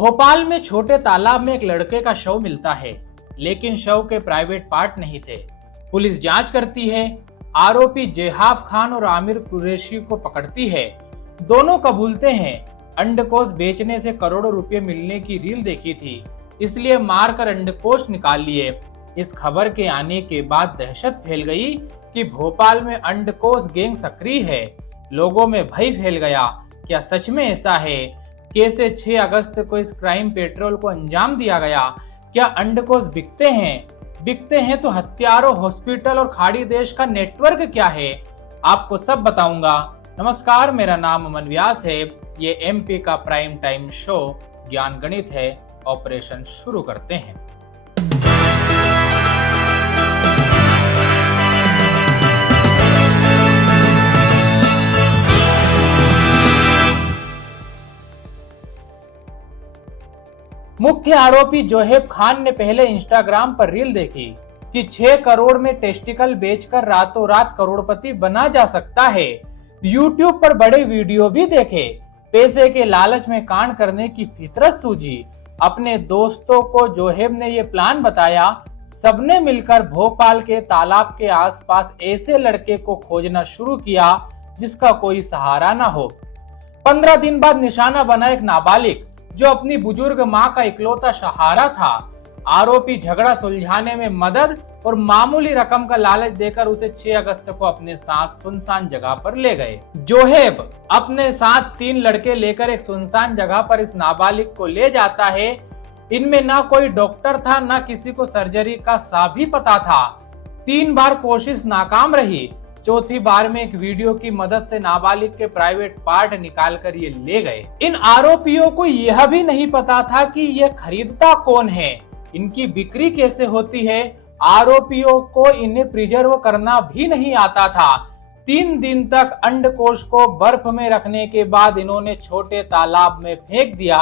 भोपाल में छोटे तालाब में एक लड़के का शव मिलता है, लेकिन शव के प्राइवेट पार्ट नहीं थे। पुलिस जांच करती है, आरोपी जेहाब खान और आमिर कुरैशी को पकड़ती है। दोनों कबूलते हैं अंडकोश बेचने से करोड़ों रुपए मिलने की रील देखी थी, इसलिए मारकर अंडकोश निकाल लिए। इस खबर के आने के बाद दहशत फैल गई कि भोपाल में अंडकोश गैंग सक्रिय है। लोगों में भय फैल गया। क्या सच में ऐसा है? कैसे 6 अगस्त को इस क्राइम पेट्रोल को अंजाम दिया गया? क्या अंडकोश बिकते हैं तो हथियारों, हॉस्पिटल और खाड़ी देश का नेटवर्क क्या है? आपको सब बताऊंगा। नमस्कार, मेरा नाम अमन व्यास है। ये एमपी का प्राइम टाइम शो ज्ञान गणित है। ऑपरेशन शुरू करते हैं। मुख्य आरोपी जोहेब खान ने पहले इंस्टाग्राम पर रील देखी कि 6 करोड़ में टेस्टिकल बेचकर रातों रात करोड़पति बना जा सकता है। यूट्यूब पर बड़े वीडियो भी देखे। पैसे के लालच में कांड करने की फितरत सूझी। अपने दोस्तों को जोहेब ने ये प्लान बताया। सबने मिलकर भोपाल के तालाब के आसपास ऐसे लड़के को खोजना शुरू किया जिसका कोई सहारा ना हो। 15 दिन बाद निशाना बना एक नाबालिग जो अपनी बुजुर्ग मां का इकलौता सहारा था। आरोपी झगड़ा सुलझाने में मदद और मामूली रकम का लालच देकर उसे 6 अगस्त को अपने साथ सुनसान जगह पर ले गए। जोहेब अपने साथ 3 लड़के लेकर एक सुनसान जगह पर इस नाबालिग को ले जाता है। इनमें ना कोई डॉक्टर था, ना किसी को सर्जरी का सा भी पता था। 3 बार कोशिश नाकाम रही। चौथी बार में एक वीडियो की मदद से नाबालिग के प्राइवेट पार्ट निकालकर ये ले गए। इन आरोपियों को यह भी नहीं पता था कि ये खरीदता कौन है, इनकी बिक्री कैसे होती है। आरोपियों को इन्हें प्रिजर्व करना भी नहीं आता था। 3 दिन तक अंडकोश को बर्फ में रखने के बाद इन्होंने छोटे तालाब में फेंक दिया।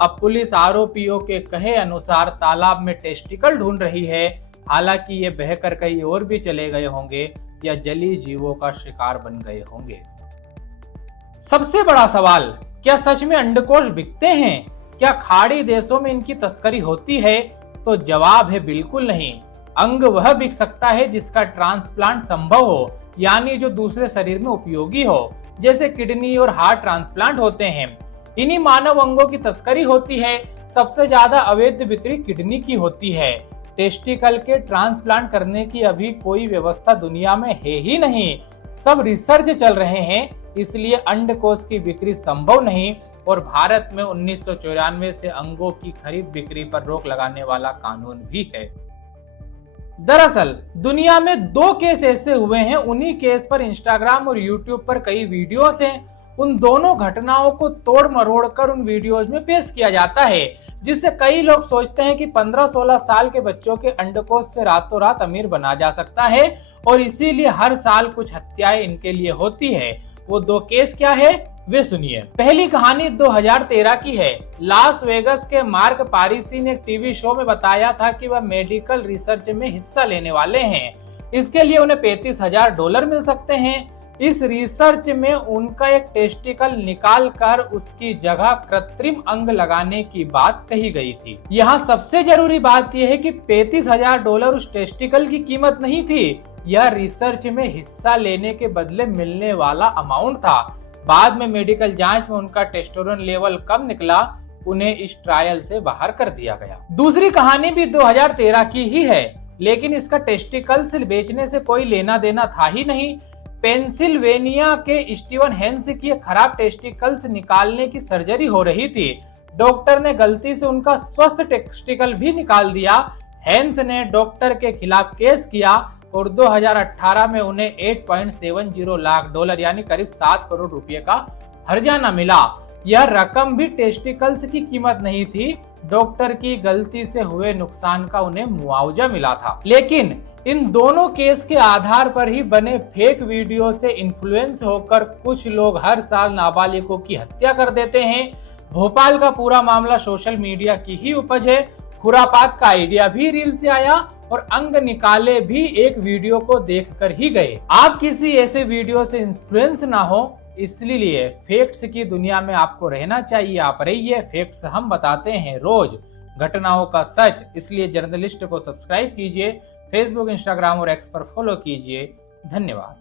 अब पुलिस आरोपियों के कहे अनुसार तालाब में टेस्टिकल ढूंढ रही है। हालांकि ये बहकर कहीं और भी चले गए होंगे या जली जीवों का शिकार बन गए होंगे। सबसे बड़ा सवाल, क्या सच में अंडकोश बिकते हैं? क्या खाड़ी देशों में इनकी तस्करी होती है? तो जवाब है बिल्कुल नहीं। अंग वह बिक सकता है जिसका ट्रांसप्लांट संभव हो, यानी जो दूसरे शरीर में उपयोगी हो, जैसे किडनी और हार्ट ट्रांसप्लांट होते हैं। इन्हीं मानव अंगों की तस्करी होती है। सबसे ज्यादा अवैध बिक्री किडनी की होती है। टेस्टिकल के ट्रांसप्लांट करने की अभी कोई व्यवस्था दुनिया में है ही नहीं। सब रिसर्च चल रहे हैं, इसलिए अंडकोश की बिक्री संभव नहीं। और भारत में 1994 से अंगों की खरीद बिक्री पर रोक लगाने वाला कानून भी है। दरअसल दुनिया में 2 केस ऐसे हुए हैं। उन्हीं केस पर इंस्टाग्राम और यूट्यूब पर कई वीडियोस हैं। उन दोनों घटनाओं को तोड़ मरोड़ कर उन वीडियोज में पेश किया जाता है, जिससे कई लोग सोचते हैं कि 15-16 साल के बच्चों के अंडकोश से रातों रात अमीर बना जा सकता है और इसीलिए हर साल कुछ हत्याएं इनके लिए होती है। वो 2 केस क्या है वे सुनिए। पहली कहानी 2013 की है। लास वेगस के मार्क पारिसी ने एक टीवी शो में बताया था कि वह मेडिकल रिसर्च में हिस्सा लेने वाले हैं। इसके लिए उन्हें $35,000 मिल सकते हैं। इस रिसर्च में उनका एक टेस्टिकल निकाल कर उसकी जगह कृत्रिम अंग लगाने की बात कही गई थी। यहाँ सबसे जरूरी बात यह है कि $35,000 उस टेस्टिकल की कीमत नहीं थी। यह रिसर्च में हिस्सा लेने के बदले मिलने वाला अमाउंट था। बाद में मेडिकल जांच में उनका टेस्टोस्टेरोन लेवल कम निकला, उन्हें इस ट्रायल से बाहर कर दिया गया। दूसरी कहानी भी 2013 की ही है, लेकिन इसका टेस्टिकल्स बेचने से कोई लेना देना था ही नहीं। पेंसिल्वेनिया के स्टीवन हेंस की खराब टेस्टिकल्स निकालने की सर्जरी हो रही थी। डॉक्टर ने गलती से उनका स्वस्थ टेस्टिकल भी निकाल दिया। हेंस ने डॉक्टर के खिलाफ केस किया और 2018 में उन्हें $8.70 लाख यानी करीब 7 करोड़ रुपए का हर्जाना मिला। यह रकम भी टेस्टिकल्स की कीमत नहीं थी, डॉक्टर की गलती से हुए नुकसान का उन्हें मुआवजा मिला था। लेकिन इन दोनों केस के आधार पर ही बने फेक वीडियो से इन्फ्लुएंस होकर कुछ लोग हर साल नाबालिगों की हत्या कर देते हैं। भोपाल का पूरा मामला सोशल मीडिया की ही उपज है। खुरापात का आइडिया भी रील से आया और अंग निकाले भी एक वीडियो को देखकर ही गए। आप किसी ऐसे वीडियो से इन्फ्लुएंस ना हो इसलिए फैक्ट्स की दुनिया में आपको रहना चाहिए। आप रहिए फैक्ट्स, हम बताते हैं रोज घटनाओं का सच। इसलिए जर्नलिस्ट को सब्सक्राइब कीजिए, फेसबुक, इंस्टाग्राम और एक्स पर फॉलो कीजिए। धन्यवाद।